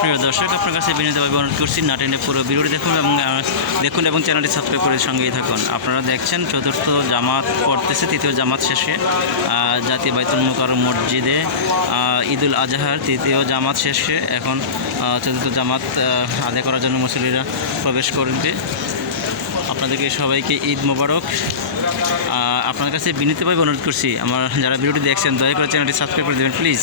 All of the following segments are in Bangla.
প্রিয় দর্শক, আপনার কাছে বিনীতভাবে অনুরোধ করছি নাটেনে পুরো ভিডিওটি দেখুন এবং দেখুন এবং চ্যানেলটি সাবস্ক্রাইব করে সঙ্গেই থাকুন। আপনারা দেখছেন চতুর্থ জামাত পড়তেছে, তৃতীয় জামাত শেষে জাতীয় বাইতুল মোকার মসজিদে ঈদুল আজহার তৃতীয় জামাত শেষে। এখন চতুর্থ জামাত আদায় করার জন্য মুসলিরা প্রবেশ করবে। আপনাদেরকে সবাইকে ঈদ মোবারক। আপনার কাছে বিনীতভাবে অনুরোধ করছি, আমার যারা ভিডিওটি দেখছেন, দয়া করে চ্যানেলটি সাবস্ক্রাইব করে দেবেন, প্লিজ।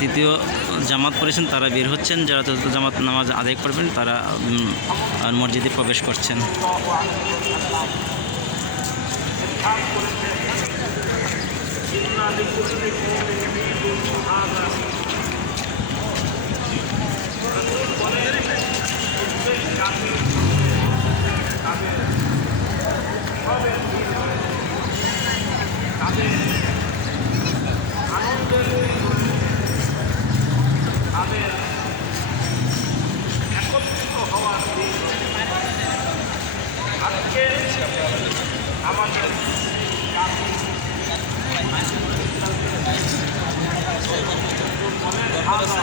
তৃতীয় জামাত পড়েছেন, তারা বের হচ্ছেন। যারা চতুর্থ জামাত নামাজ আদায় করবেন, তারা মসজিদে প্রবেশ করছেন। একত্রিত হওয়ার দিন আজকে আমাদের মনের ভাষা